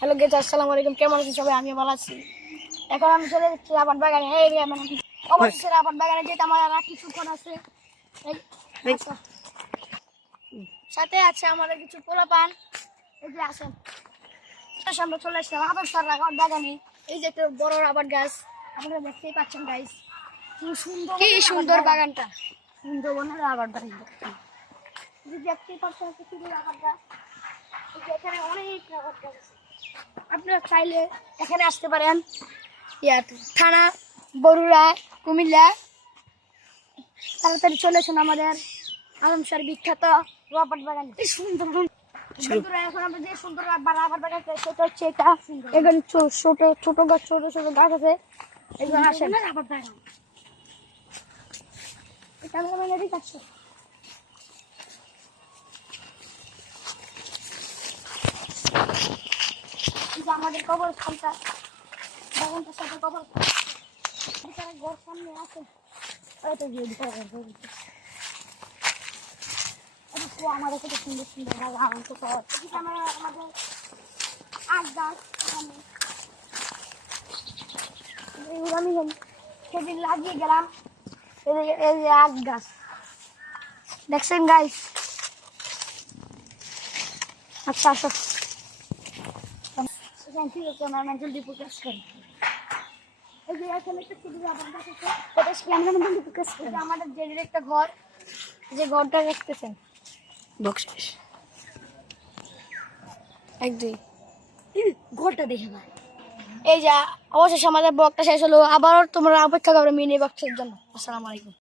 Hello গেছ, আসসালামু আলাইকুম। কেমন আছেন সবাই? আমি ভালো আছি। এখন আমি চলে যাচ্ছি আবার বাগানে। এই মানে অবশ্যই আবার বাগানে যেতে আমার আর কিছুক্ষণ আছে। আচ্ছা। সাথে আছে আমাদের কিছু পোলাপান। এই যে আসেন, আমরা চলে আসলাম আবার রাবার বাগানে। এই যে একটা বড় রাবার গাছ, আপনারা দেখতেই পাচ্ছেন গাইস। কি সুন্দর বাগানটা, সুন্দরবনের রাবার বাগান। দেখতেই পাচ্ছেন কি রাবার গাছ। এখানে অনেক রাবার গাছ আছে। আপনারা চাইলে এখানে আসতে পারেন। থানা বরুড়া, কুমিল্লা। তাড়াতাড়ি চলে আসুন আমাদের আলমসার বিখ্যাত রাবার বাগান। সুন্দর এখন আমরা যে সুন্দর রাবার বাগান সেটা হচ্ছে এটা। এখানে ছোট ছোট গাছ, ছোট ছোট গাছ আছে। এগুলো আসেন রাবার বাগান। এটা মানে ঠিক আছে। আমাদের কবরস্থানটা বাগানটার সাথে কবরস্থান ঘর সামনে আছে। আমাদের কত সুন্দর সুন্দর বাগান। আমাদের আখ গাছ, এগুলো আমি সেদিন লাগিয়ে গেলাম। এই যে আখ গাছ দেখছেন গাইস। আচ্ছা আসো, ঠিক আছে, আমরা জলদি প্রকাশ করি। আমাদের যে একটা ঘর, যে ঘরটা দেখতেছেন, ঘরটা দেখে না। এই যে অবশেষে আমাদের ব্লগটা শেষ হলো। আবারও তোমরা অপেক্ষা করো মিনি বক্সের জন্য। আসসালামু আলাইকুম।